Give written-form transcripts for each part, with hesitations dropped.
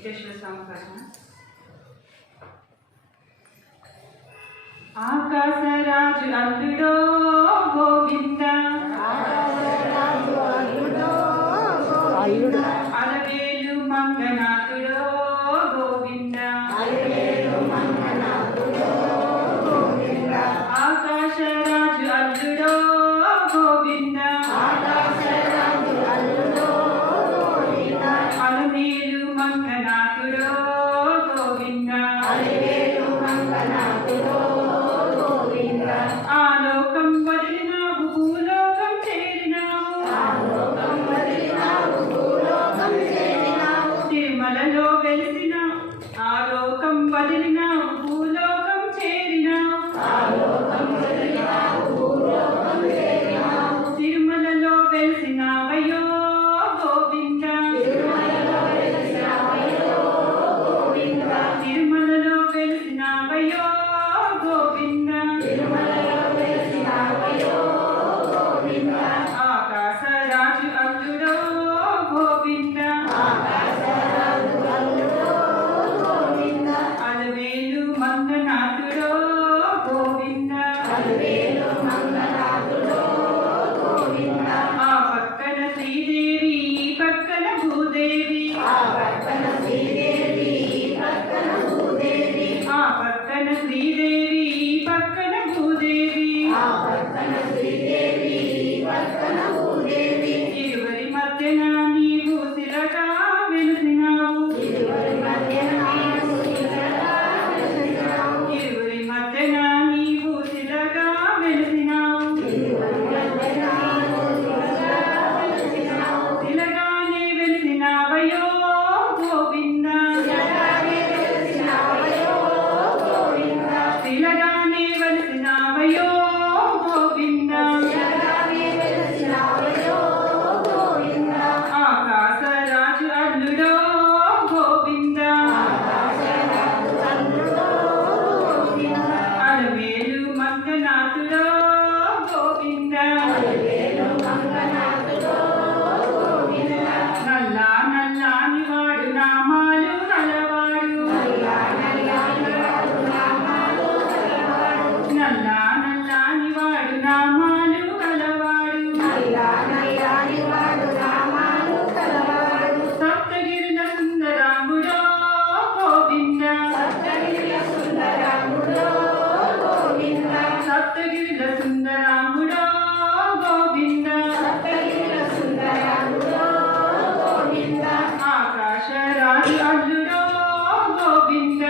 వెంకటేశ్వర స్వామి పాట. ఆకాశరాజు అల్లుడో గోవింద, అలవేలు మంగనాథుడో గోవింద, ఆకాశరాజు అల్లుడో గోవింద, అలవేలు మంగనాథుడో గోవింద, ఆలోకం వదిలినావు భూలోకం చేరినావు, తిరుమలలో వెలిసిన ఆలోకం వదిలినావు భూలోకం చేరినావు, తిరుమలలో వెలిసినావయ్యో గోవింద, తిరుమలలో వెలిసినావయ్యో గోవింద, ఆకాశరాజు అల్లుడో గోవింద, అలవేలు మంగనాథుడో గోవింద, ఆ పక్కన శ్రీదేవి ఈ పక్కన భూదేవి, ఆ పక్కన శ్రీదేవి ఈ పక్కన భూదేవి, ఇరువరి మధ్యన నీవు శిలగా వెలిసినావు, ఇరువరి మధ్యన నీవు శిలగా వెలిసినావు, శిలగానే వెలిసినావయ్యో గోవింద, శిలగానే వెలిసినావయ్యో గోవింద, ఆకాశరాజు అల్లుడో గోవింద, అలవేలు మంగనాథుడో గోవింద, నల్లా నల్లాని వాడు నామాలు కలవాడు, నల్లా నల్లాని వాడు నామాలు కలవాడు, సప్తగిరిల సుందరాముడో గోవింద, సప్తగిరిల సుందరాముడో గోవింద, ఆకాశరాజు అల్లుడో గోవింద,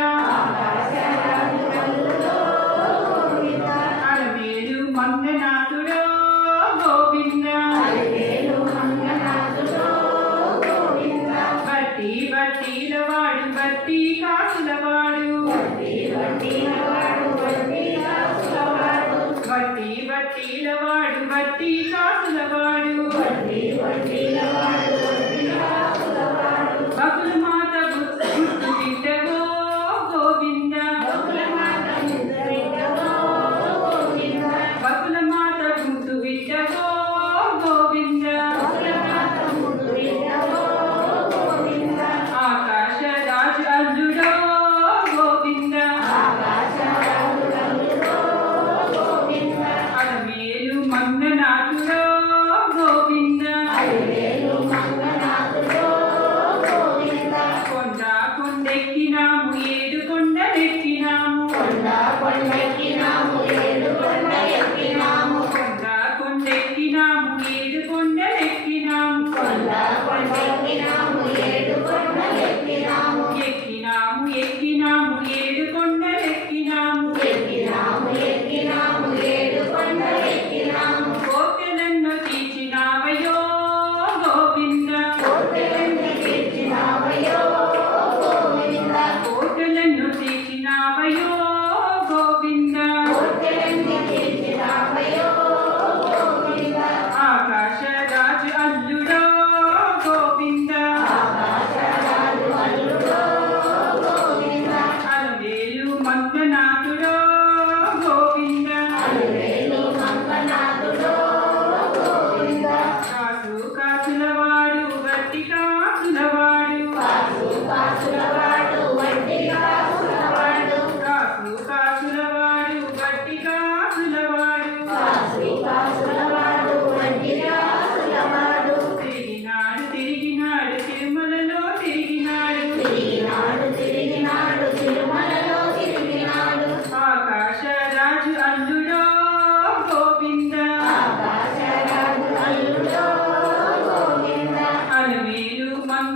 అలవేలు మంగనాథుడో గోవింద, బట్టి బట్టీలవాడు బట్టి కాసులవాడు, బట్టి బట్టీలవాడు బట్టి కాసులవాడు, బకుల మాత